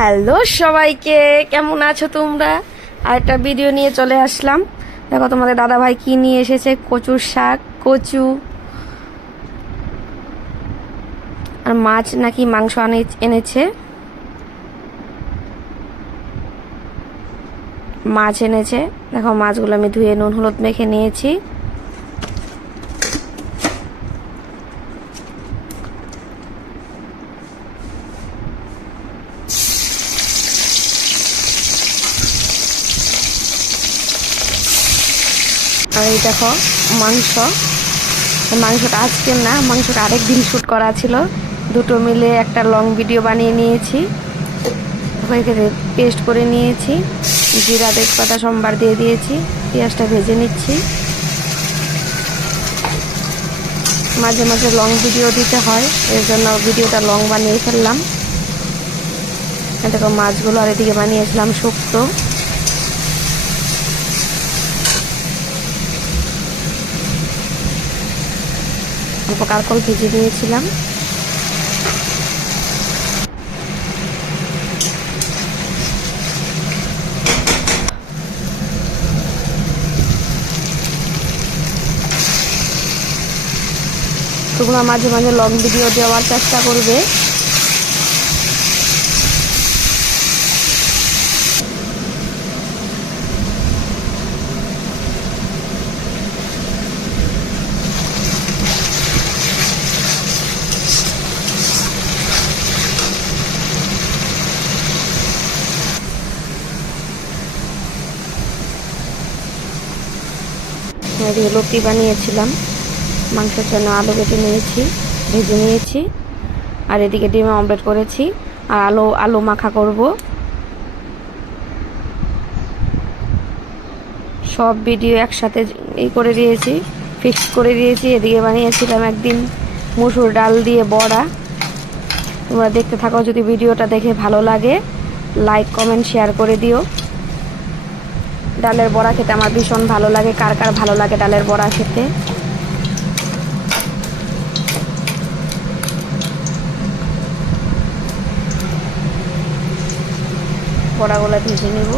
Hello সবাইকে, কেমন আছো তোমরা? আর একটা ভিডিও নিয়ে চলে আসলাম। দেখো তোমাদের দাদা ভাই কি নিয়ে এসেছে, কচুর শাক, কচু আর মাছ নাকি মাংস এনেছে। মাছ এনেছে, দেখো মাছগুলো আমি ধুয়ে নুন হলুদ মেখে নিয়েছি। আর এই দেখো মাংসটা আজকে না, মাংসটা আরেকদিন শ্যুট করা ছিল, দুটো মিলে একটা লং ভিডিও বানিয়ে নিয়েছি। এখানে পেস্ট করে নিয়েছি, জিরা তেজপাতা সম্বার দিয়ে দিয়েছি, পেঁয়াজটা ভেজে নিচ্ছি। মাঝে মাঝে লং ভিডিও দিতে হয়, এর জন্য ভিডিওটা লং বানিয়ে ফেললাম। দেখো মাছগুলো আর এদিকে বানিয়েছিলাম শুক্তো। অল্প কারকল ভেজে নিয়েছিলাম। তোমরা মাঝে মাঝে লং ভিডিও দেওয়ার চেষ্টা করবে। এদিকে লতি বানিয়েছিলাম, মাংসের জন্য আলু কেটে নিয়েছি, ভেজে নিয়েছি। আর এদিকে ডিম অমলেট করেছি, আর আলু মাখা করব। সব ভিডিও একসাথে করে দিয়েছি, ফিক্স করে দিয়েছি। এদিকে বানিয়েছিলাম একদিন মসুর ডাল দিয়ে বড়া। তোমরা দেখতে থাকো, যদি ভিডিওটা দেখে ভালো লাগে লাইক কমেন্ট শেয়ার করে দিও। ডালের বড়া খেতে আমার ভীষণ ভালো লাগে। কার কার ভালো লাগে ডালের বড়া খেতে? বড়াগুলো ভেজে নেব।